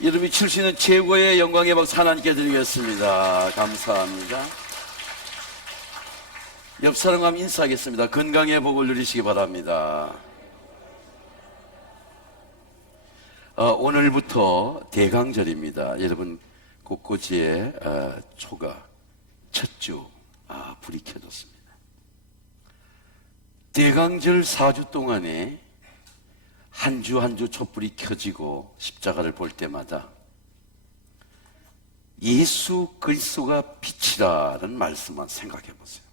여러분이 칠 수 있는 최고의 영광의 박수 하나님께 드리겠습니다. 감사합니다. 옆 사람과 인사하겠습니다. 건강의 복을 누리시기 바랍니다. 오늘부터 대강절입니다. 여러분 곳곳에 초가 첫주 불이 켜졌습니다. 대강절 4주 동안에 한 주 한 주 촛불이 켜지고 십자가를 볼 때마다 예수 그리스도가 빛이라는 말씀만 생각해 보세요.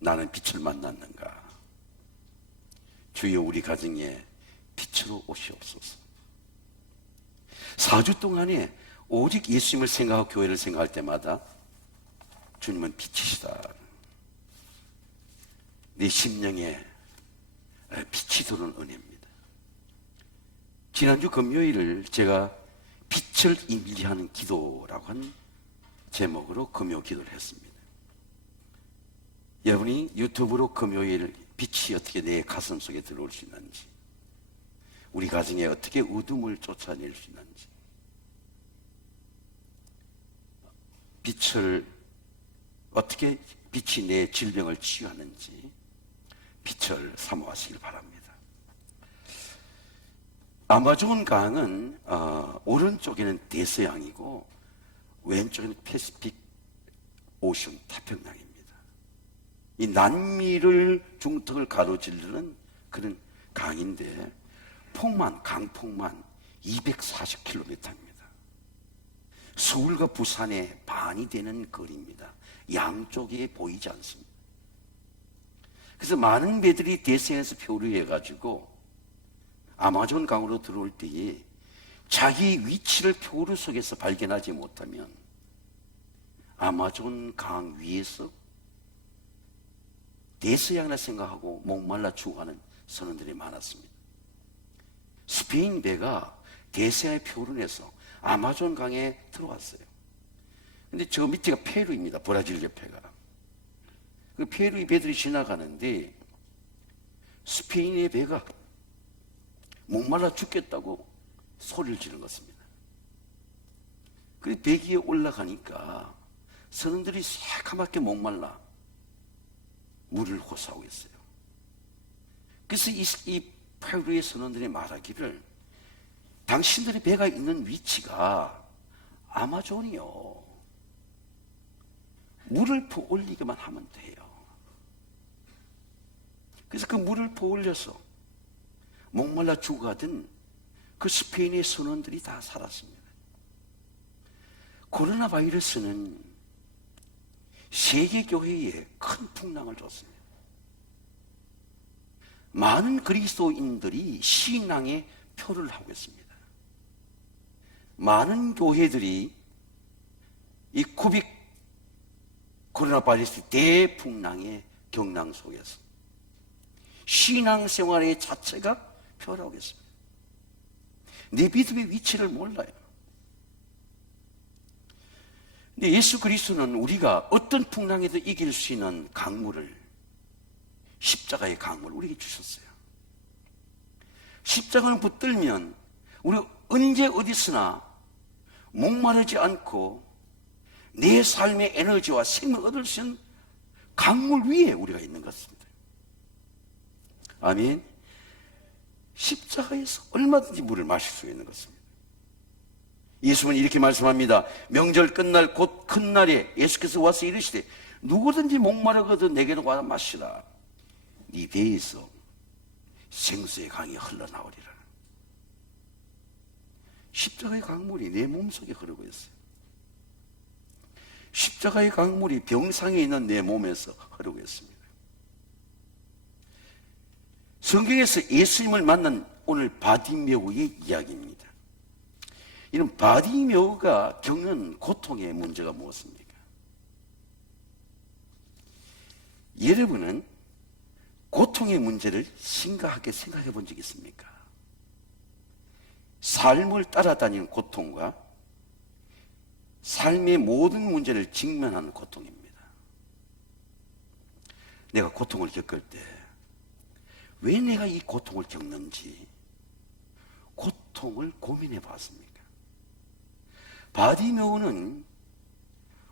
나는 빛을 만났는가? 주여 우리 가정에 빛으로 오시옵소서. 4주 동안에 오직 예수님을 생각하고 교회를 생각할 때마다 주님은 빛이시다. 내 심령에 빛이 도는 은혜입니다. 지난주 금요일을 제가 빛을 임재하는 기도라고 한 제목으로 금요 기도를 했습니다. 여러분이 유튜브로 금요일 빛이 어떻게 내 가슴 속에 들어올 수 있는지, 우리 가정에 어떻게 어둠을 쫓아낼 수 있는지, 빛을 어떻게 빛이 내 질병을 치유하는지 빛을 사모하시길 바랍니다. 아마존 강은 오른쪽에는 대서양이고 왼쪽에는 패시픽 오션 태평양입니다. 이 남미를 중턱을 가로지르는 그런 강인데 강폭만 240km입니다. 서울과 부산의 반이 되는 거리입니다. 양쪽에 보이지 않습니다. 그래서 많은 배들이 대서양에서 표류해가지고 아마존 강으로 들어올 때에 자기 위치를 표류 속에서 발견하지 못하면 아마존 강 위에서 대서양이라 생각하고 목말라 죽어가는 선원들이 많았습니다. 스페인 배가 대서양에 표류해서 아마존 강에 들어왔어요. 근데 저 밑에가 페루입니다. 브라질 옆에가. 그 페루의 배들이 지나가는데 스페인의 배가 목말라 죽겠다고 소리를 지른 것입니다. 그 배 위에 올라가니까 선원들이 새카맣게 목말라 물을 호소하고 있어요. 그래서 이 페루의 선원들이 말하기를 당신들의 배가 있는 위치가 아마존이요. 물을 퍼올리기만 하면 돼요. 그래서 그 물을 퍼올려서 목말라 죽어가던 그 스페인의 선원들이 다 살았습니다. 코로나 바이러스는 세계 교회에 큰 풍랑을 줬습니다. 많은 그리스도인들이 신앙의 표를 하고 있습니다. 많은 교회들이 이 코빅 코로나 바이러스 대풍랑의 경랑 속에서 신앙생활의 자체가 표현하고 있습니다. 내 믿음의 위치를 몰라요. 근데 예수 그리스도는 우리가 어떤 풍랑에도 이길 수 있는 강물을, 십자가의 강물을 우리에게 주셨어요. 십자가를 붙들면 우리 언제 어디서나 목마르지 않고 내 삶의 에너지와 생명을 얻을 수 있는 강물 위에 우리가 있는 것입니다. 아멘. 십자가에서 얼마든지 물을 마실 수 있는 것입니다. 예수는 이렇게 말씀합니다. 명절 끝날 곧 큰 날에 예수께서 와서 이르시되 누구든지 목마르거든 내게로 와서 마시라. 네 배에서 생수의 강이 흘러나오리라. 십자가의 강물이 내 몸속에 흐르고 있어요. 십자가의 강물이 병상에 있는 내 몸에서 흐르고 있습니다. 성경에서 예수님을 만난 오늘 바디메오의 이야기입니다. 이런 바디메오가 겪는 고통의 문제가 무엇입니까? 여러분은 고통의 문제를 심각하게 생각해 본 적 있습니까? 삶을 따라다니는 고통과 삶의 모든 문제를 직면하는 고통입니다. 내가 고통을 겪을 때 왜 내가 이 고통을 겪는지, 고통을 고민해 봤습니까? 바디메오는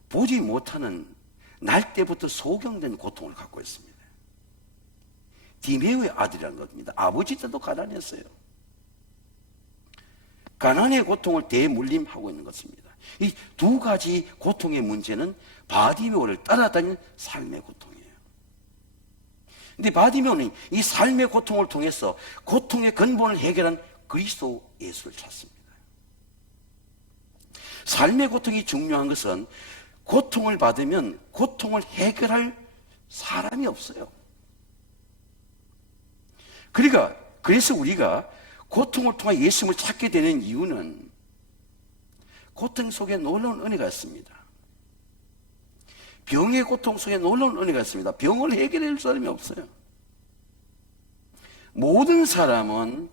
보지 못하는 날 때부터 소경된 고통을 갖고 있습니다. 디메오의 아들이라는 겁니다. 아버지 때도 가난했어요. 가난의 고통을 대물림하고 있는 것입니다. 이 두 가지 고통의 문제는 바디메오를 따라다니는 삶의 고통이에요. 근데 바디메오는 이 삶의 고통을 통해서 고통의 근본을 해결한 그리스도 예수를 찾습니다. 삶의 고통이 중요한 것은 고통을 받으면 고통을 해결할 사람이 없어요. 그래서 우리가 고통을 통해 예수님을 찾게 되는 이유는 고통 속에 놀라운 은혜가 있습니다. 병의 고통 속에 놀라운 은혜가 있습니다. 병을 해결해 줄 사람이 없어요. 모든 사람은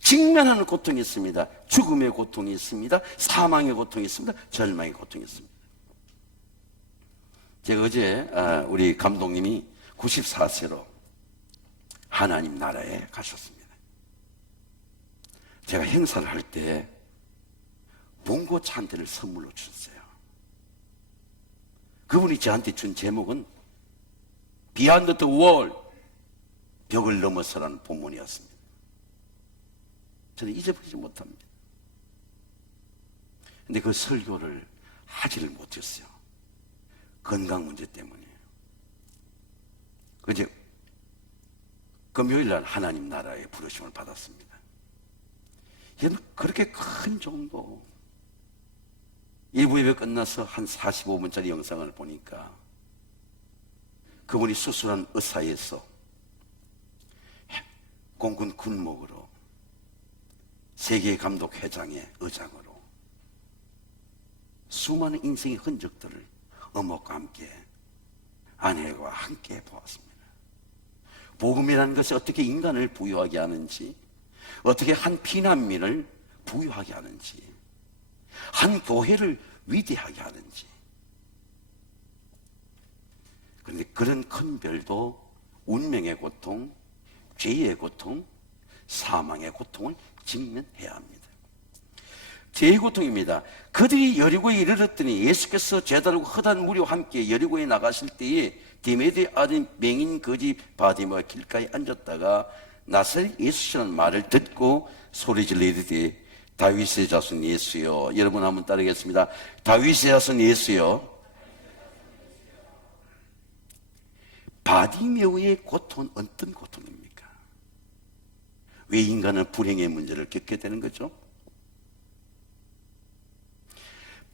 직면하는 고통이 있습니다. 죽음의 고통이 있습니다. 사망의 고통이 있습니다. 절망의 고통이 있습니다. 제가 어제 우리 감독님이 94세로 하나님 나라에 가셨습니다. 제가 행사를 할 때 봉고차 한 대를 선물로 주셨어요. 그분이 저한테 준 제목은 Beyond the Wall, 벽을 넘어서라는 본문이었습니다. 저는 잊어버리지 못합니다. 근데 그 설교를 하지를 못했어요. 건강 문제 때문이에요. 이제 금요일 날 하나님 나라의 부르심을 받았습니다. 여러분, 그렇게 큰 정도 1부 예배 끝나서 한 45분짜리 영상을 보니까 그분이 수술한 의사에서 공군 군목으로 세계감독회장의 의장으로 수많은 인생의 흔적들을 어머과 함께 아내와 함께 보았습니다. 복음이라는 것이 어떻게 인간을 부유하게 하는지, 어떻게 한 피난민을 부유하게 하는지, 한 교회를 위대하게 하는지. 그런데 그런 큰 별도 운명의 고통, 죄의 고통, 사망의 고통을 직면해야 합니다. 죄의 고통입니다. 그들이 여리고에 이르렀더니 예수께서 제다르고 허다한 무리와 함께 여리고에 나가실 때에 디메드의 아들 맹인 거지 바디메오가 길가에 앉았다가 나사렛 예수시라는 말을 듣고 소리질러 이르되 다윗의 자손 예수여. 여러분 한번 따르겠습니다. 다윗의 자손 예수여. 바디메오의 고통은 어떤 고통입니까? 왜 인간은 불행의 문제를 겪게 되는 거죠?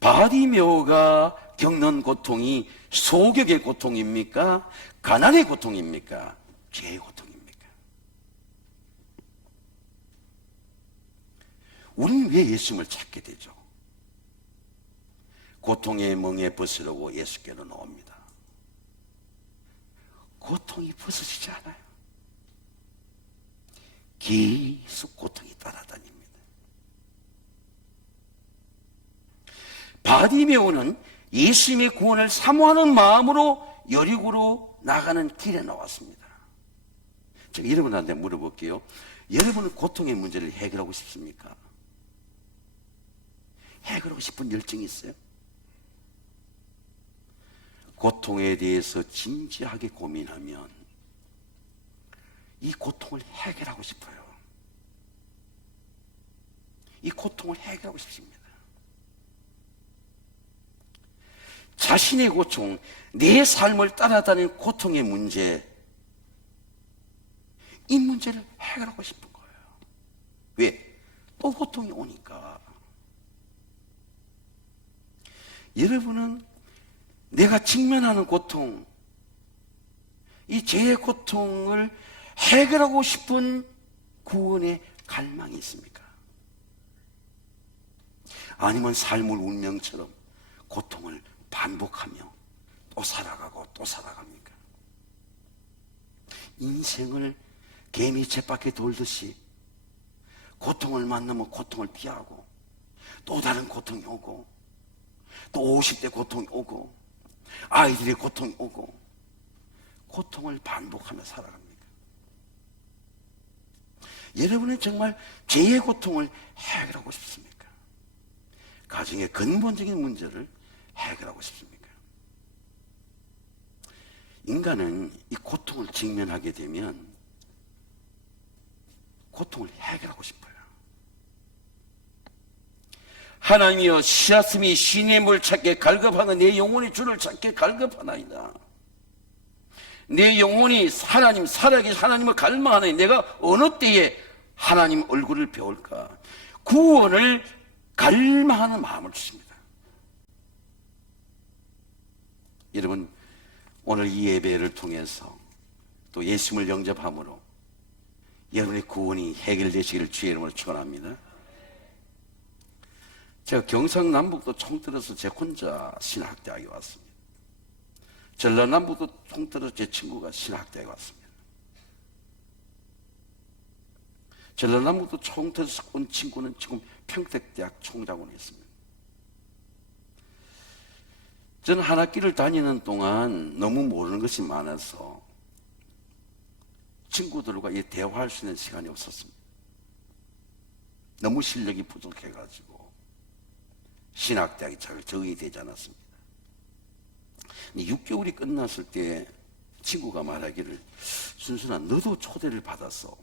바디메오가 겪는 고통이 소격의 고통입니까? 가난의 고통입니까? 죄의 고통입니까? 우리는 왜 예수님을 찾게 되죠? 고통의 멍에 벗으려고 예수께로 나옵니다. 고통이 벗어지지 않아요. 계속 고통이 따라다닙니다. 바디메오는 예수님의 구원을 사모하는 마음으로 여리고로 나가는 길에 나왔습니다. 제가 여러분한테 물어볼게요. 여러분은 고통의 문제를 해결하고 싶습니까? 해결하고 싶은 열정이 있어요? 고통에 대해서 진지하게 고민하면 이 고통을 해결하고 싶어요. 이 고통을 해결하고 싶습니다. 자신의 고통, 내 삶을 따라다니는 고통의 문제, 이 문제를 해결하고 싶은 거예요. 왜? 또 고통이 오니까. 여러분은 내가 직면하는 고통, 이 죄의 고통을 해결하고 싶은 구원의 갈망이 있습니까? 아니면 삶을 운명처럼 고통을 반복하며 또 살아가고 또 살아갑니까? 인생을 개미 쳇바퀴 돌듯이 고통을 만나면 고통을 피하고 또 다른 고통이 오고 또 50대 고통이 오고 아이들의 고통이 오고 고통을 반복하며 살아갑니까? 여러분은 정말 죄의 고통을 해결하고 싶습니까? 가정의 근본적인 문제를 해결하고 싶습니까? 인간은 이 고통을 직면하게 되면 고통을 해결하고 싶어요. 하나님이여 씨앗음이 신의 물 찾게 갈급하는 내 영혼이 주를 찾게 갈급하나이다. 내 영혼이 하나님 살아계신 하나님을 갈망하나니 내가 어느 때에 하나님 얼굴을 배울까? 구원을 갈망하는 마음을 주십니다. 여러분, 오늘 이 예배를 통해서 또 예수님을 영접함으로 여러분의 구원이 해결되시기를 주의 이름으로 축원합니다. 제가 경상남북도 총들어서 제 혼자 신학대학에 왔습니다. 전라남북도 총들어서 제 친구가 신학대학에 왔습니다. 전라남북도 총들어서 온 친구는 지금 평택대학 총장으로 있습니다. 저는 한 학기를 다니는 동안 너무 모르는 것이 많아서 친구들과 대화할 수 있는 시간이 없었습니다. 너무 실력이 부족해가지고 신학대학에 잘 적응이 되지 않았습니다. 6개월이 끝났을 때 친구가 말하기를, 순순아, 너도 초대를 받았어.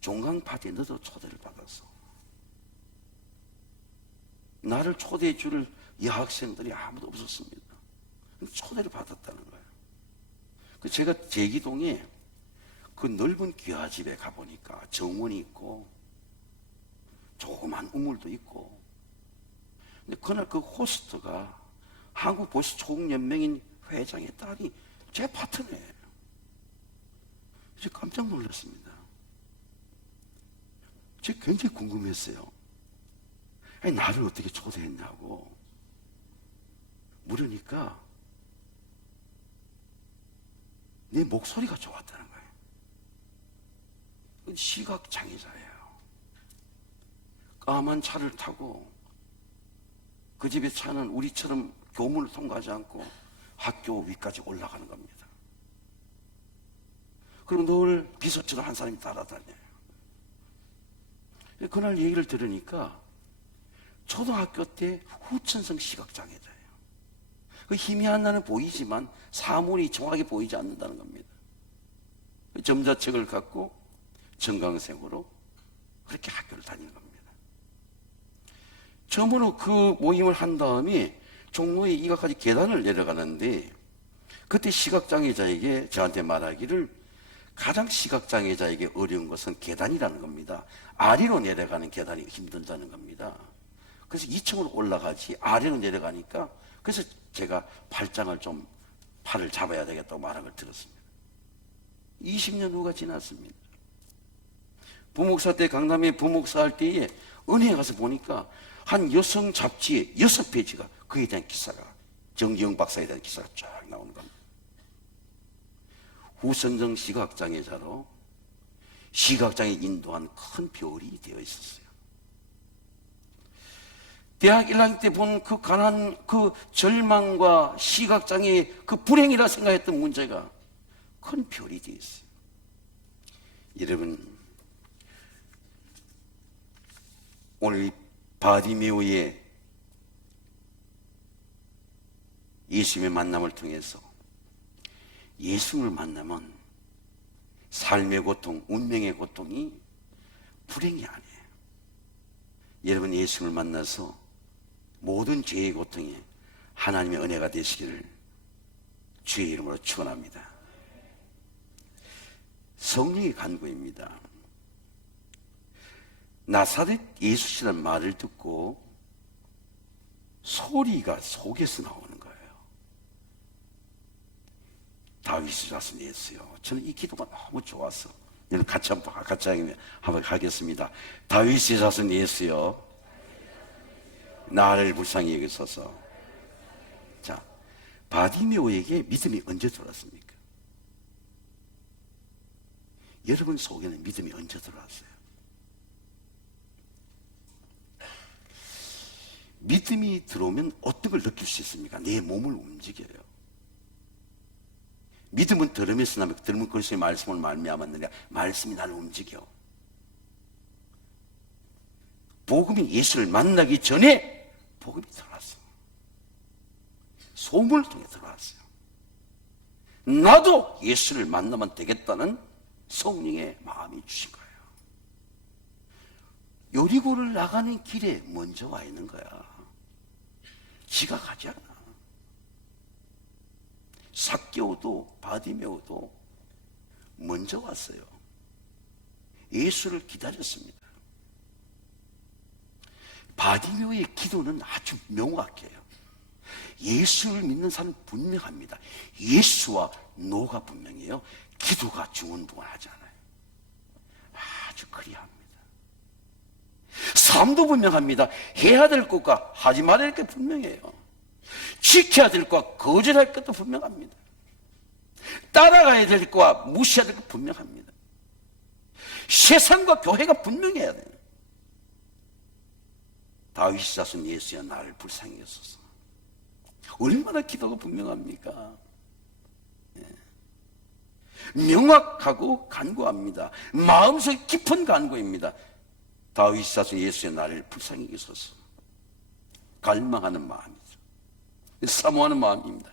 종강 파티에 너도 초대를 받았어. 나를 초대해 줄 여학생들이 아무도 없었습니다. 초대를 받았다는 거예요. 제가 제기동에 그 넓은 귀화집에 가보니까 정원이 있고 조그만 우물도 있고, 근데 그날 그 호스트가 한국 보수 총연맹인 회장의 딸이 제 파트너예요. 제가 깜짝 놀랐습니다. 제가 굉장히 궁금했어요. 아니, 나를 어떻게 초대했냐고 물으니까 내 목소리가 좋았다는 거예요. 시각장애자예요. 까만 차를 타고 그 집의 차는 우리처럼 교문을 통과하지 않고 학교 위까지 올라가는 겁니다. 그리고 늘 비서처럼 한 사람이 따라다녀요. 그날 얘기를 들으니까 초등학교 때 후천성 시각장애자예요. 그 희미한 나는 보이지만 사물이 정확하게 보이지 않는다는 겁니다. 점자책을 갖고 전강생으로 그렇게 학교를 다니는 겁니다. 처음으로 그 모임을 한 다음에 종로에 이가까지 계단을 내려가는데, 그때 시각장애자에게 저한테 말하기를, 가장 시각장애자에게 어려운 것은 계단이라는 겁니다. 아래로 내려가는 계단이 힘들다는 겁니다. 그래서 2층으로 올라가지 아래로 내려가니까, 그래서 제가 팔짱을 좀 팔을 잡아야 되겠다고 말한 걸 들었습니다. 20년 후가 지났습니다. 부목사 때, 강남에 부목사 할 때에 은혜에 가서 보니까 한 여성 잡지에 6페이지가 그에 대한 기사가, 정지영 박사에 대한 기사가 쫙 나오는 겁니다. 후선정 시각장애자로 시각장애 인도한 큰 별이 되어 있었어요. 대학 1학년 때 본 그 가난, 그 절망과 시각장애의 그 불행이라 생각했던 문제가 큰 별이 되어 있어요. 여러분, 오늘 바디메오의 예수님의 만남을 통해서 예수님을 만나면 삶의 고통, 운명의 고통이 불행이 아니에요. 여러분, 예수님을 만나서 모든 죄의 고통이 하나님의 은혜가 되시기를 주의 이름으로 축원합니다. 성령의 간구입니다. 나사렛 예수시라는 말을 듣고 소리가 속에서 나오는 거예요. 다윗의 자손 예수요. 저는 이 기도가 너무 좋아서 여러분 같이 한번 하겠습니다. 다윗의 자손 예수요, 나를 불쌍히 여기소서. 자, 바디메오에게 믿음이 언제 들어왔습니까? 여러분 속에는 믿음이 언제 들어왔어요? 믿음이 들어오면 어떤 걸 느낄 수 있습니까? 내 몸을 움직여요. 믿음은 들음에서 나면, 들음은 그리스도의 말씀을 말미암았느냐, 말씀이 나를 움직여. 복음이 예수를 만나기 전에 복음이 들어왔어. 소문을 통해 들어왔어요. 나도 예수를 만나면 되겠다는 성령의 마음이 주신 거예요. 여리고를 나가는 길에 먼저 와 있는 거야. 지가 가지 않아. 삭개오도 바디메오도 먼저 왔어요. 예수를 기다렸습니다. 바디메오의 기도는 아주 명확해요. 예수를 믿는 사람은 분명합니다. 예수와 노가 분명해요. 기도가 중언부언하지 않아요. 아주 그리합니다. 삶도 분명합니다. 해야 될 것과 하지 말아야 될 것 분명해요. 지켜야 될 것과 거절할 것도 분명합니다. 따라가야 될 것과 무시해야 될 것 분명합니다. 세상과 교회가 분명해야 돼요. 다윗 자손 예수여 나를 불쌍히 여소서. 얼마나 기도가 분명합니까? 명확하고 간구합니다. 마음속 깊은 간구입니다. 다윗 자손 예수여 나를 불쌍히 여소서. 갈망하는 마음이죠. 사모하는 마음입니다.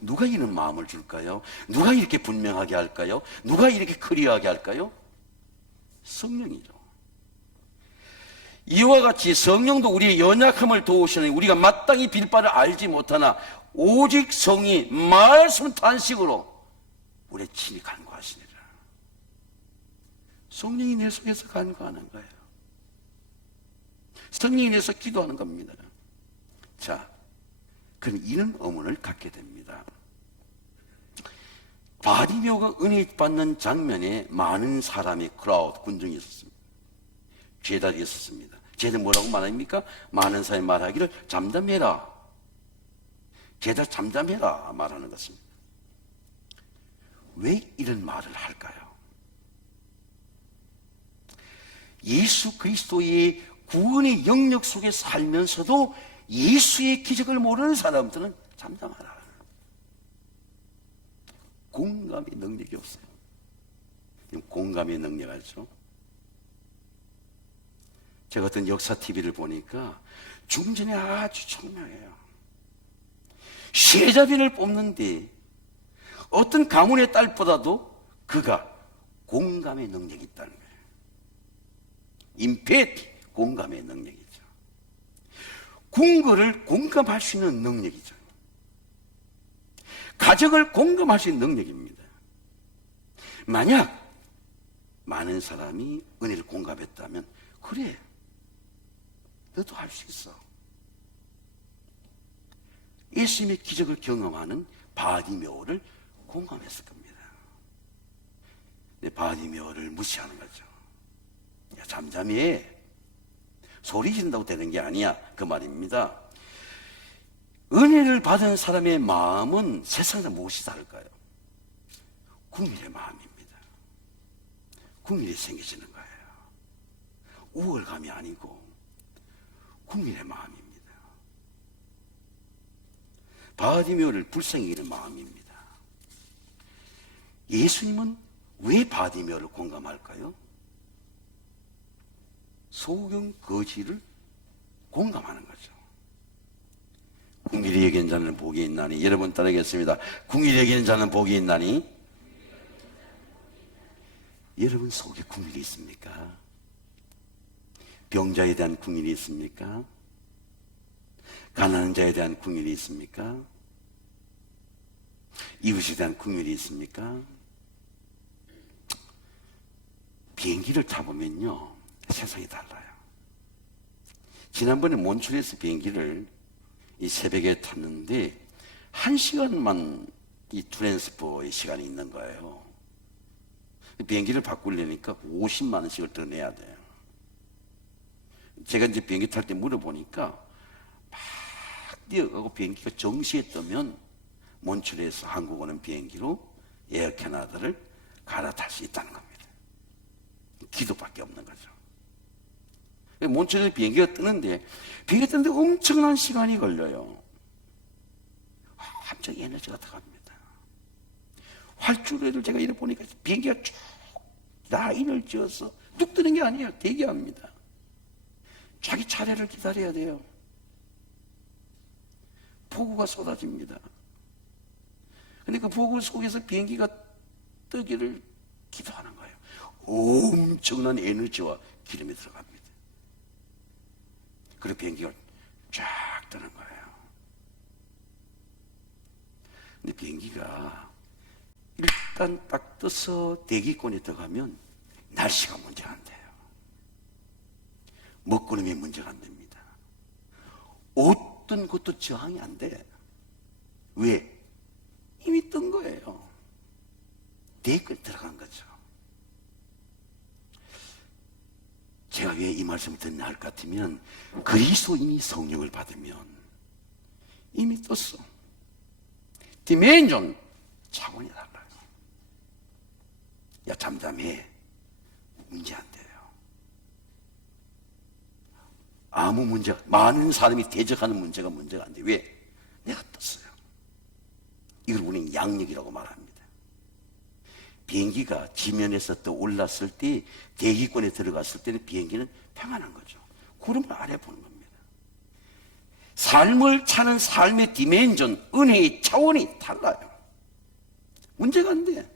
누가 이런 마음을 줄까요? 누가 이렇게 분명하게 할까요? 누가 이렇게 클리어하게 할까요? 성령이죠. 이와 같이 성령도 우리의 연약함을 도우시는, 우리가 마땅히 빌 바를 알지 못하나 오직 성이 말씀 탄식으로 우리의 친히 간구하시니라. 성령이 내 속에서 간구하는 거예요. 성령이 내서 기도하는 겁니다. 자, 그럼 이런 의문을 갖게 됩니다. 바디메오가 은혜 받는 장면에 많은 사람이 크라우드, 군중이 있었습니다. 제자들이 있었습니다. 제자 뭐라고 말합니까? 많은 사람이 말하기를 잠잠해라. 제자 잠잠해라 말하는 것입니다. 왜 이런 말을 할까요? 예수 그리스도의 구원의 영역 속에 살면서도 예수의 기적을 모르는 사람들은 잠잠하라. 공감의 능력이 없어요. 공감의 능력 알죠? 제가 어떤 역사 TV를 보니까 중전에 아주 청명해요. 세자비를 뽑는데 어떤 가문의 딸보다도 그가 공감의 능력이 있다는 거예요. 임페티, 공감의 능력이죠. 궁궐을 공감할 수 있는 능력이죠. 가정을 공감할 수 있는 능력입니다. 만약 많은 사람이 은혜를 공감했다면 그래, 너도 할 수 있어. 예수님의 기적을 경험하는 바디메오를 공감했을 겁니다. 근데 바디메오를 무시하는 거죠. 야, 잠잠히 소리 지른다고 되는 게 아니야, 그 말입니다. 은혜를 받은 사람의 마음은 세상에서 무엇이 다를까요? 궁일의 마음입니다. 궁일이 생겨지는 거예요. 우월감이 아니고 궁일의 마음입니다. 바디메오를 불쌍히 여기는 마음입니다. 예수님은 왜 바디메오를 공감할까요? 소경 거지를 공감하는 거죠. 궁일이 여기는 자는 복이 있나니, 여러분 따르겠습니다. 궁일이 여기는 자는 복이 있나니. 여러분 속에 궁일이 있습니까? 병자에 대한 궁일이 있습니까? 가난한 자에 대한 궁일이 있습니까? 이웃에 대한 궁일이 있습니까? 비행기를 타보면요, 세상이 달라요. 지난번에 몬트리올에서 비행기를 이 새벽에 탔는데 1시간만 이 트랜스포의 시간이 있는 거예요. 비행기를 바꾸려니까 50만 원씩을 더 내야 돼요. 제가 이제 비행기 탈 때 물어보니까 막 뛰어가고 비행기가 정시에 뜨면 몬트리올에서 한국 오는 비행기로 에어 캐나다를 갈아탈 수 있다는 겁니다. 기도밖에 없는 거죠. 몬트리올 비행기가 뜨는데 엄청난 시간이 걸려요. 갑자기 에너지가 들어갑니다. 활주로를 제가 이래 보니까 비행기가 쭉 라인을 지어서 뚝 뜨는 게 아니에요. 대기합니다. 자기 차례를 기다려야 돼요. 폭우가 쏟아집니다. 근데 그 폭우 속에서 비행기가 뜨기를 기도하는 거예요. 엄청난 에너지와 기름이 들어갑니다. 그리고 비행기가 쫙 뜨는 거예요. 근데 비행기가 일단 딱 떠서 대기권에 들어가면 날씨가 문제가 안 돼요. 먹구름이 문제가 안 됩니다. 어떤 것도 저항이 안 돼. 왜? 이미 뜬 거예요. 대기권에 들어간 거죠. 제가 왜 이 말씀을 듣나 할 것 같으면 그리스도인이 성령을 받으면 이미 떴어. 디멘전 차원이 달라요. 야, 잠잠해. 문제 안 돼요. 아무 문제가, 많은 사람이 대적하는 문제가 안 돼. 왜? 내가 떴어요. 이걸 우리는 양력이라고 말합니다. 비행기가 지면에서 떠 올랐을 때, 대기권에 들어갔을 때는 비행기는 평안한 거죠. 구름을 아래 보는 겁니다. 삶을 사는 삶의 디멘전, 은혜의 차원이 달라요. 문제가 안 돼.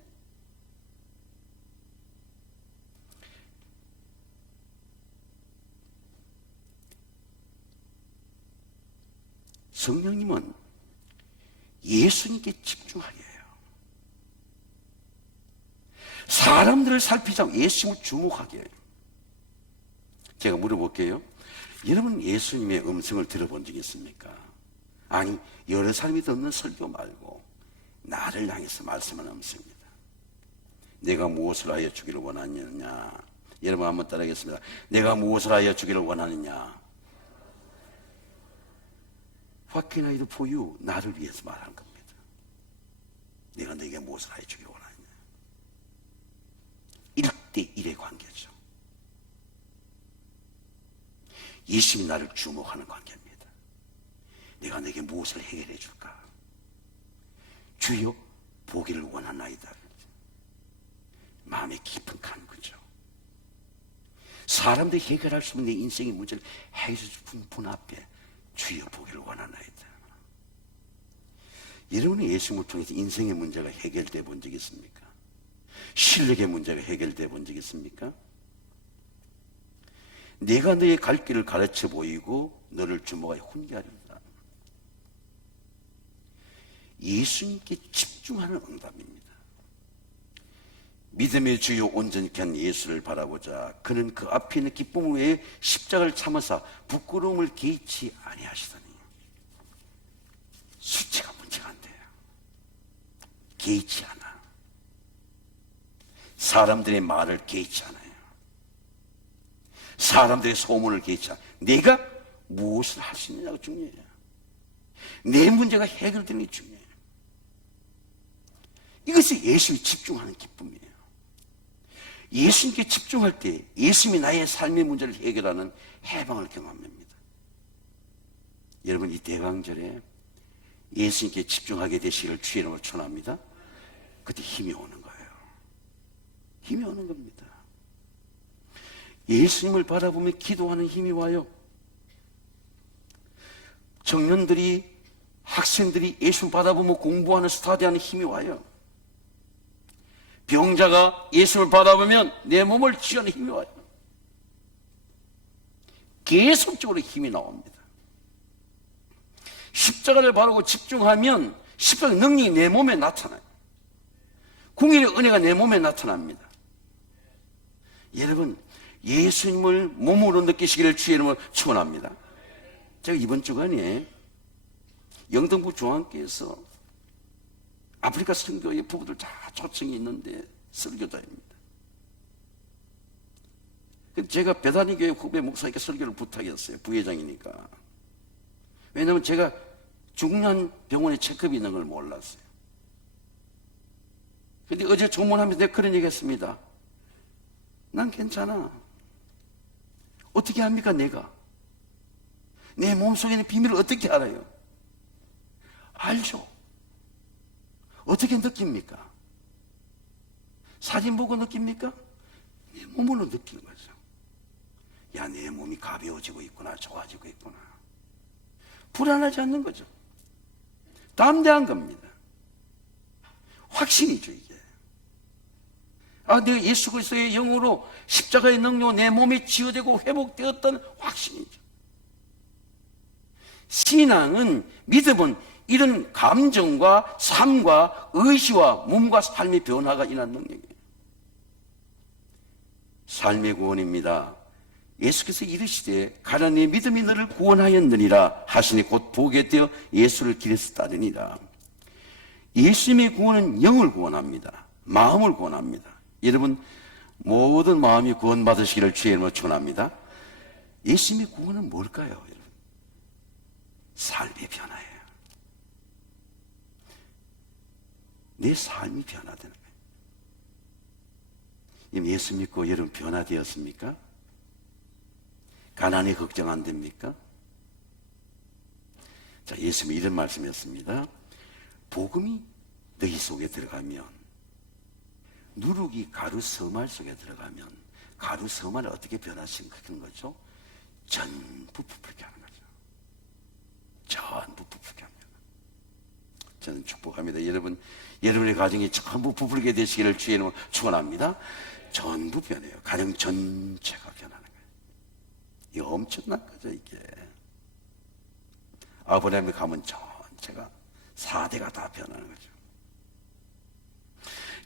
성령님은 예수님께 집중하게 해요. 사람들을 살피지 않고 예수님을 주목하게 해요. 제가 물어볼게요. 여러분 예수님의 음성을 들어본 적 있습니까? 아니, 여러 사람이 듣는 설교 말고 나를 향해서 말씀하는 음성입니다. 내가 무엇을 하여 주기를 원하느냐? 여러분 한번 따라하겠습니다. 내가 무엇을 하여 주기를 원하느냐? What can I do for you? 나를 위해서 말하는 겁니다. 내가 너에게 무엇을 하여 주기를 원하느냐? 1대1의 관계죠. 예수님이 나를 주목하는 관계입니다. 내가 너에게 무엇을 해결해 줄까? 주여 보기를 원하나이다. 마음의 깊은 간구죠. 사람들이 해결할 수 없는 내 인생의 문제를 해결해 줄 분 앞에 주여 보기를 원하나이다. 여러분의 예수님을 통해서 인생의 문제가 해결되어 본 적 있습니까? 실력의 문제가 해결되어 본 적 있습니까? 내가 너의 갈 길을 가르쳐 보이고 너를 주목하여 훈계하리라. 예수님께 집중하는 응답입니다. 믿음의 주요 온전케 한 예수를 바라보자. 그는 그 앞에 있는 기쁨 외에 십자가를 참으사 부끄러움을 개의치 아니하시더니. 수치가 문제가 안 돼요. 개의치 않아. 사람들의 말을 개의치 않아요. 사람들의 소문을 개의치 않아. 내가 무엇을 할 수 있느냐가 중요해요. 내 문제가 해결되는 게 중요해요. 이것이 예수에 집중하는 기쁨이에요. 예수님께 집중할 때 예수님이 나의 삶의 문제를 해결하는 해방을 경험합니다. 여러분 이 대강절에 예수님께 집중하게 되시기를 주의 이름으로 축원합니다. 그때 힘이 오는 거예요. 힘이 오는 겁니다. 예수님을 바라보며 기도하는 힘이 와요. 청년들이 학생들이 예수님 바라보며 공부하는 스타디하는 힘이 와요. 병자가 예수를 바라보면 내 몸을 치유하는 힘이 와요. 계속적으로 힘이 나옵니다. 십자가를 바라보고 집중하면 십자가 능력이 내 몸에 나타나요. 궁일의 은혜가 내 몸에 나타납니다. 여러분 예수님을 몸으로 느끼시기를 주의 이름으로 축원합니다. 제가 이번 주간에 영등포 중앙교회에서 아프리카 선교의 부부들 다 초청이 있는데 설교자입니다. 제가 베다니교회 후배 목사님께 설교를 부탁했어요. 부회장이니까. 왜냐하면 제가 중요한 병원에 체크업이 있는 걸 몰랐어요. 근데 어제 조문하면서 내가 그런 얘기 했습니다. 난 괜찮아. 어떻게 합니까 내가? 내 몸속에 있는 비밀을 어떻게 알아요? 알죠. 어떻게 느낍니까? 사진 보고 느낍니까? 내 몸으로 느끼는 거죠. 야, 내 몸이 가벼워지고 있구나, 좋아지고 있구나. 불안하지 않는 거죠. 담대한 겁니다. 확신이죠, 이게. 아, 내가 예수 그리스도의 영으로 십자가의 능력으로 내 몸이 치유되고 회복되었다는 확신이죠. 신앙은, 믿음은 이런 감정과 삶과 의지와 몸과 삶의 변화가 일어난 능력이에요. 삶의 구원입니다. 예수께서 이르시되 가라 내 믿음이 너를 구원하였느니라 하시니 곧 보게 되어 예수를 길에서 따르니라. 예수님의 구원은 영을 구원합니다. 마음을 구원합니다. 여러분, 모든 마음이 구원받으시기를 주의 이름으로 축원합니다. 예수님의 구원은 뭘까요, 여러분? 삶의 변화예요. 내 삶이 변화되는 거예요. 예수 믿고 여러분 변화되었습니까? 가난에 걱정 안 됩니까? 자, 예수님이 이런 말씀이었습니다. 복음이 너희 속에 들어가면, 누룩이 가루 서말 속에 들어가면 가루 서말을 어떻게 변화시키는 거죠? 전부 부풀게 하는 거죠. 전부 부풀게 합니다. 저는 축복합니다. 여러분, 여러분의 가정이 전부 부풀게 되시기를 주의 이름으로 축원합니다. 전부 변해요. 가정 전체가 변하는 거예요. 이게 엄청난 거죠, 이게. 아브라함에 가면 전체가 4대가 다 변하는 거죠.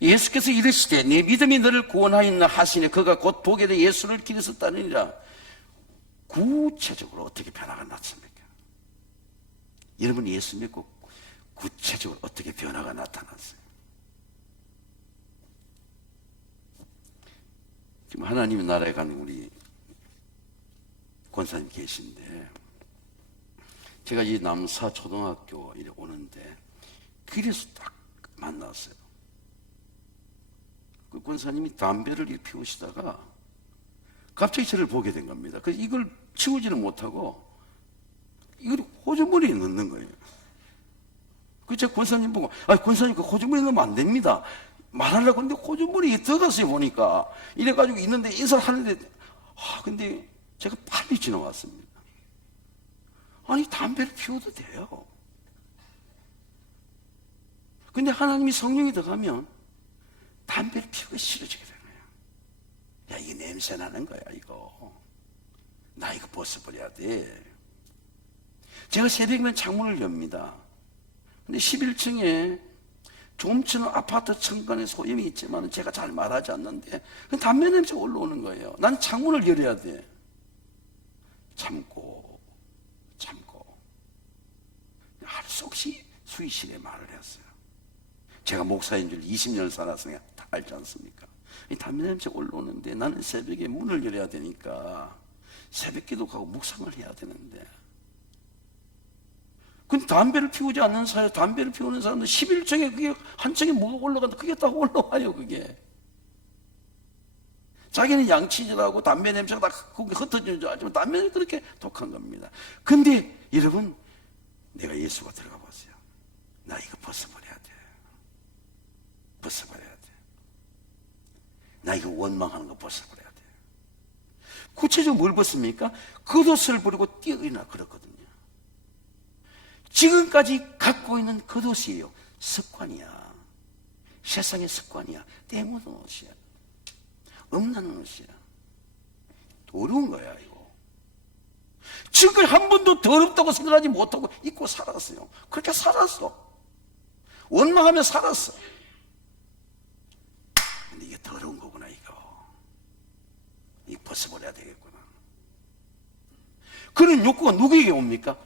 예수께서 이르시되 내 믿음이 너를 구원하였나 하시니 그가 곧 보게 돼 예수를 길에서 따르니라. 구체적으로 어떻게 변화가 났습니까? 여러분, 예수 믿고 구체적으로 어떻게 변화가 나타났어요? 지금 하나님의 나라에 가는 우리 권사님 계신데, 제가 이 남사 초등학교에 오는데 길에서 딱 만났어요. 그 권사님이 담배를 이렇게 피우시다가 갑자기 저를 보게 된 겁니다. 그래서 이걸 치우지는 못하고 이걸 호주머니에 넣는 거예요. 그 제가 권사님 보고, 아, 권사님 그 호주머니에 넣으면 안 됩니다. 말하려고 했는데 호주머니에 들어갔어요, 보니까. 이래가지고 있는데 인사를 하는데, 근데 제가 빨리 지나왔습니다. 아니, 담배를 피워도 돼요. 근데 하나님이 성령이 들어가면 담배를 피우기 싫어지게 되는 거예요. 야, 이게 냄새 나는 거야, 이거. 나 이거 벗어버려야 돼. 제가 새벽이면 창문을 엽니다. 근데 11층에 좀처럼 아파트 천간에 소음이 있지만 제가 잘 말하지 않는데 담배 냄새가 올라오는 거예요. 난 창문을 열어야 돼. 참고 할 수 없이 수의실에 말을 했어요. 제가 목사인 줄 20년을 살았으니까 다 알지 않습니까? 이 담배 냄새가 올라오는데 나는 새벽에 문을 열어야 되니까 새벽 기도하고 묵상을 해야 되는데, 근데 담배를 피우지 않는 사람, 담배를 피우는 사람들 11층에 그게 한 층에 뭐가 올라간다, 그게 다 올라와요. 그게 자기는 양치질하고 담배 냄새가 다 거기 흩어지는 줄 알지만 담배는 그렇게 독한 겁니다. 근데 여러분, 내가 예수가 들어가 봤어요. 나 이거 벗어버려야 돼. 벗어버려야 돼. 나 이거 원망하는 거 벗어버려야 돼. 구체적으로 뭘 벗습니까? 겉옷을 버리고 뛰어나 그렇거든요. 지금까지 갖고 있는 겉옷이에요. 습관이야. 세상의 습관이야. 때묻은 옷이야. 없는 옷이야. 어려운 거야, 이거. 지금까지 한 번도 더럽다고 생각하지 못하고 입고 살았어요. 그렇게 살았어. 원망하며 살았어. 근데 이게 더러운 거구나, 이거. 이거 벗어버려야 되겠구나. 그런 욕구가 누구에게 옵니까?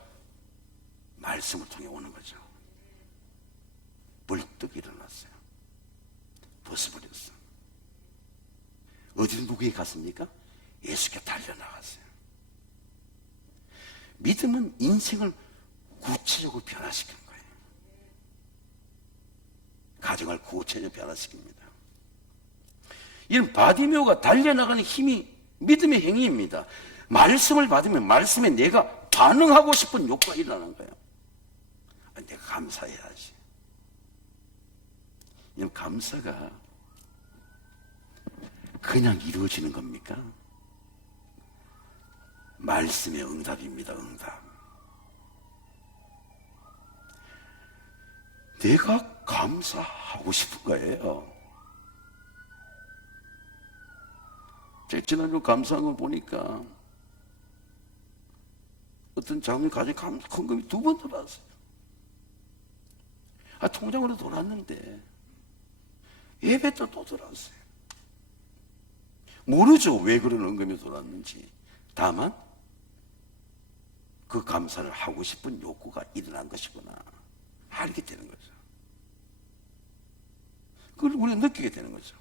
말씀을 통해 오는 거죠. 벌떡 일어났어요. 벗어버렸어. 어디로 누구에게 갔습니까? 예수께 달려나갔어요. 믿음은 인생을 구체적으로 변화시키는 거예요. 가정을 구체적으로 변화시킵니다. 이런 바디메오가 달려나가는 힘이 믿음의 행위입니다. 말씀을 받으면 말씀에 내가 반응하고 싶은 욕구가 일어나는 거예요. 내가 감사해야지. 이런 감사가 그냥 이루어지는 겁니까? 말씀의 응답입니다. 응답. 내가 감사하고 싶은 거예요. 제가 지난주 감사한 걸 보니까 어떤 장로님 가정에 헌금이 2번 들어왔어요. 통장으로 돌았는데 예배 때 또 들어왔어요. 모르죠, 왜 그런 헌금이 돌았는지. 다만 그 감사를 하고 싶은 욕구가 일어난 것이구나 알게 되는 거죠. 그걸 우리가 느끼게 되는 거죠.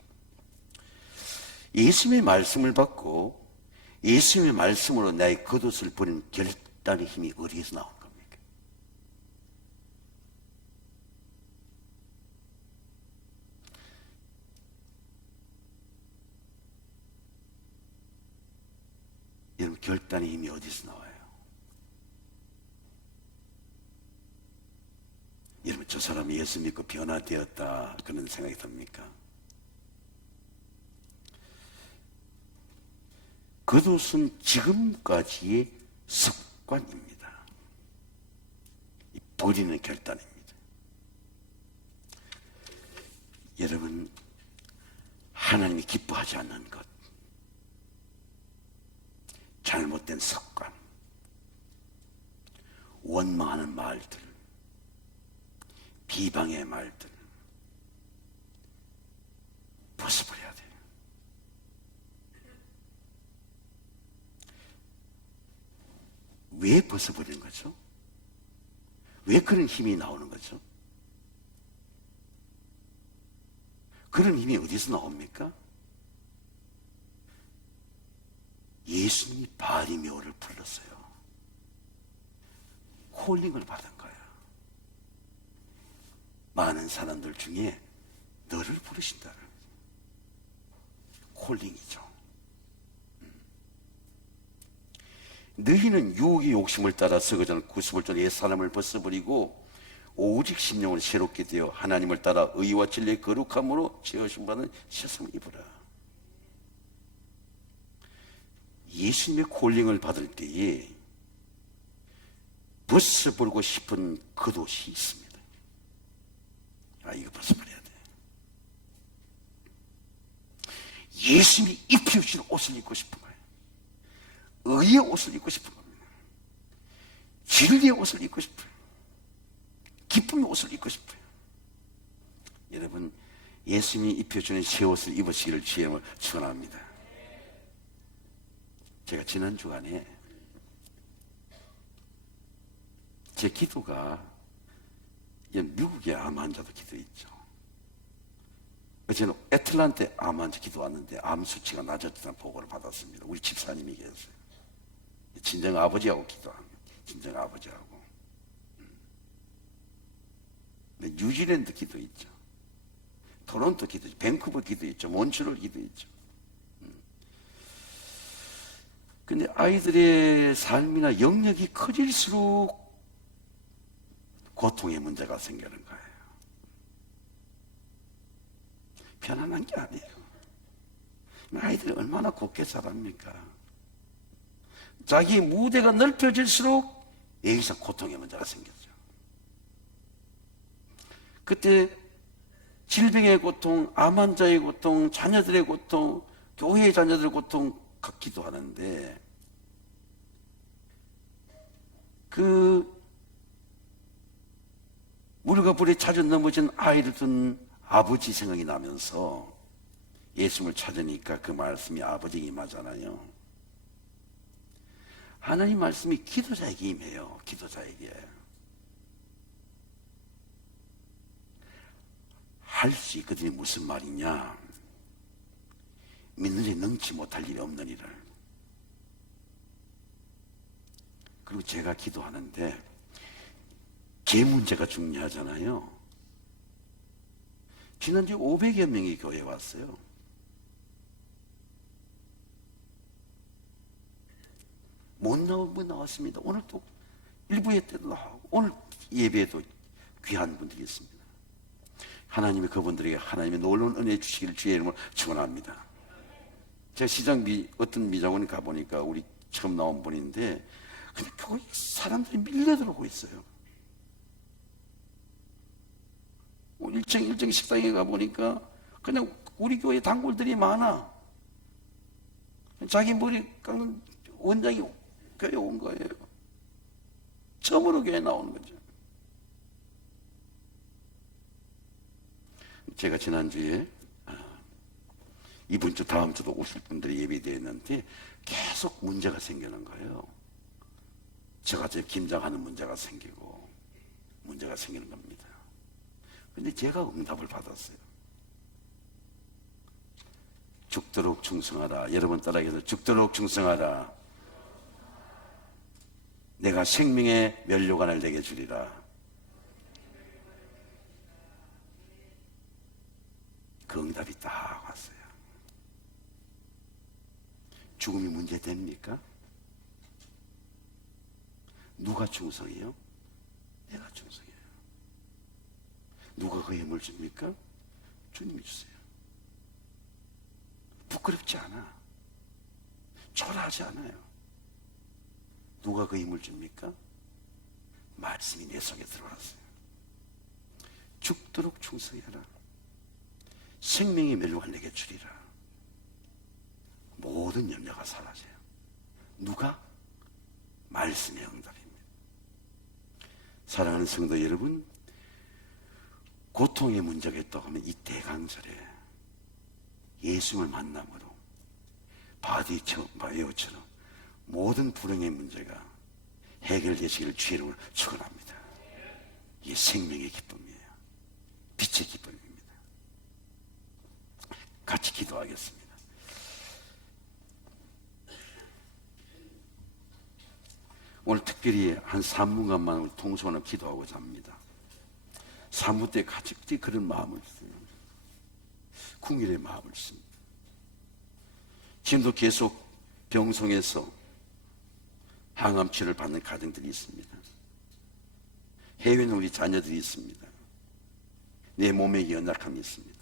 예수님의 말씀을 받고 예수님의 말씀으로 나의 겉옷을 버리는 결단의 힘이 어디에서 나오는 겁니까? 여러분, 결단의 힘이 어디서 나와요? 여러분, 저 사람이 예수 믿고 변화되었다 그런 생각이 듭니까? 겉옷은 지금까지의 습관입니다. 버리는 결단입니다. 여러분, 하나님이 기뻐하지 않는 것, 잘못된 습관, 원망하는 말들, 비방의 말들 벗어버려야 돼요. 왜 벗어버리는 거죠? 왜 그런 힘이 나오는 거죠? 그런 힘이 어디서 나옵니까? 예수님이 바리메오를 불렀어요. 콜링을 받은 거예요. 많은 사람들 중에 너를 부르신다는 콜링이죠. 너희는 유혹의 욕심을 따라 썩어지는 구습을 쫓아 옛 사람을 벗어버리고 오직 심령을 새롭게 되어 하나님을 따라 의와 진리의 거룩함으로 지으신 바는 세상을 입으라. 예수님의 콜링을 받을 때에 벗어버리고 싶은 겉옷이 있습니다. 이거 벗어버려야 돼. 예수님이 입혀주신 옷을 입고 싶은 거예요. 의의 옷을 입고 싶은 겁니다. 진리의 옷을 입고 싶어요. 기쁨의 옷을 입고 싶어요. 여러분, 예수님이 입혀주는 새 옷을 입으시기를 주님을 축원합니다. 제가 지난 주간에 제 기도가 미국의 암 환자도 기도했죠. 저는 애틀란타 암 환자 기도 왔는데 암 수치가 낮아졌다는 보고를 받았습니다. 우리 집사님이 계세요. 친정 아버지하고 기도합니다. 친정 아버지하고. 뉴질랜드 기도했죠. 토론토 기도했죠. 밴쿠버 기도했죠. 몬트리올 기도했죠. 근데 아이들의 삶이나 영역이 커질수록 고통의 문제가 생기는 거예요. 편안한 게 아니에요. 아이들이 얼마나 곱게 자랍니까? 자기 무대가 넓혀질수록 여기서 고통의 문제가 생겼죠. 그때 질병의 고통, 암 환자의 고통, 자녀들의 고통, 교회의 자녀들의 고통 갖기도 하는데 물과 불에 자주 넘어진 아이를 둔 아버지 생각이 나면서 예수님을 찾으니까 그 말씀이 아버지에게 임하잖아요. 하나님 말씀이 기도자에게 임해요. 기도자에게. 할 수 있거든요. 무슨 말이냐? 믿는 이 능치 못할 일이 없는 일을. 그리고 제가 기도하는데 개 문제가 중요하잖아요. 지난주에 500여 명이 교회에 왔어요. 못 나온 분 나왔습니다. 오늘 또 일부 예 때도 나오고 오늘 예배에도 귀한 분들이 있습니다. 하나님이 그분들에게 하나님의 놀라운 은혜 주시기를 주의 이름으로 축원합니다. 제가 시장 어떤 미장원에 가보니까 우리 처음 나온 분인데, 근데 교회 사람들이 밀려들어오고 있어요. 일정 식당에 가보니까 그냥 우리 교회 단골들이 많아. 자기 머리 깎는 원장이 교회 온 거예요. 처음으로 교회 나오는 거죠. 제가 지난주에 이번 주 다음 주도 오실 분들이 예비되어 있는데 계속 문제가 생기는 거예요. 제가 김장하는 문제가 생기고 문제가 생기는 겁니다. 근데 제가 응답을 받았어요. 죽도록 충성하라. 여러분 따라해서 죽도록 충성하라. 내가 생명의 면류관을 내게 주리라. 그 응답이 딱 왔어요. 죽음이 문제 됩니까? 누가 충성해요? 내가 충성해요. 누가 그 힘을 줍니까? 주님이 주세요. 부끄럽지 않아. 초라하지 않아요. 누가 그 힘을 줍니까? 말씀이 내 속에 들어왔어요. 죽도록 충성해라. 생명의 멸류관 내게 주리라. 모든 염려가 사라져요. 누가? 말씀의 응답입니다. 사랑하는 성도 여러분, 고통의 문제가 있다고 하면 이 대강절에 예수님을 만남으로 바디메오처럼 모든 불행의 문제가 해결되시기를 주의 이름으로 축원합니다. 이게 생명의 기쁨이에요. 빛의 기쁨입니다. 같이 기도하겠습니다. 오늘 특별히 한 3분간만 통성으로 기도하고자 합니다. 사무 때 같이 그런 마음을 써요. 궁일의 마음을 씁니다. 지금도 계속 병성에서 항암 치료를 받는 가정들이 있습니다. 해외는 우리 자녀들이 있습니다. 내 몸에 연약함이 있습니다.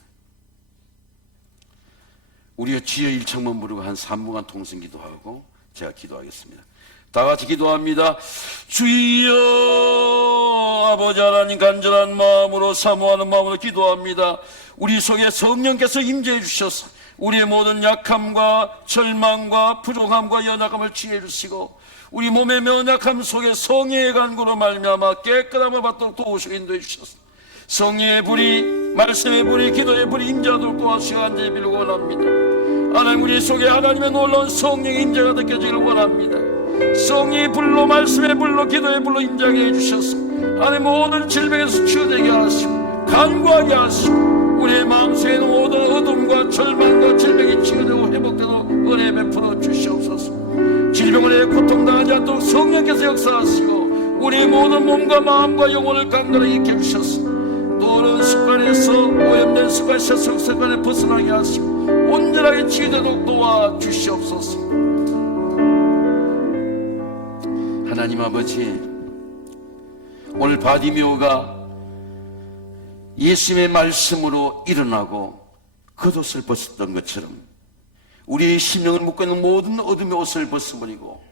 우리가 주여 일청만 부르고 한 3분간 통성 기도하고 제가 기도하겠습니다. 다 같이 기도합니다. 주여, 아버지 하나님, 간절한 마음으로 사모하는 마음으로 기도합니다. 우리 속에 성령께서 임재해 주셔서 우리의 모든 약함과 절망과 부족함과 연약함을 치해 주시고 우리 몸의 면약함 속에 성령의 간구로 말미암아 깨끗함을 받도록 도우시고 인도해 주셔서 성령의 불이, 말씀의 불이, 기도의 불이 임재하도록 도와주시고 간절히 빌고 원합니다. 하나님, 우리 속에 하나님의 놀라운 성령의 임재가 느껴지기를 원합니다. 성령의 불로, 말씀의 불로, 기도의 불로 임재하게 해주셔서 하나님 모든 질병에서 치유되게 하시고 간구하게 하시고 우리의 마음속에 있는 모든 어둠과 절망과 질병이 치유되고 회복되도록 은혜 베풀어 주시옵소서. 질병을 위해 고통당하지 않도록 성령께서 역사하시고 우리의 모든 몸과 마음과 영혼을 강건하게 익혀주셔서 노는 습관에서 오염된 습관, 세상 습관에 벗어나게 하시고 온전하게 치유되도록 도와주시옵소서. 하나님 아버지, 오늘 바디메오가 예수님의 말씀으로 일어나고 겉옷을 벗었던 것처럼 우리의 심령을 묶고 있는 모든 어둠의 옷을 벗어버리고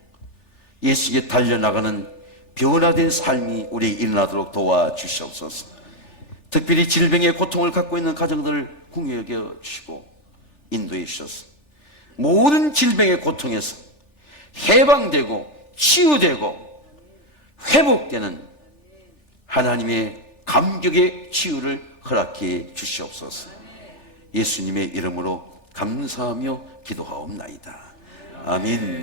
예수께 달려나가는 변화된 삶이 우리에게 일어나도록 도와주시옵소서. 특별히 질병의 고통을 갖고 있는 가정들을 궁여 여겨주시고 인도해 주셔서 모든 질병의 고통에서 해방되고 치유되고 회복되는 하나님의 감격의 치유를 허락해 주시옵소서. 예수님의 이름으로 감사하며 기도하옵나이다. 아멘.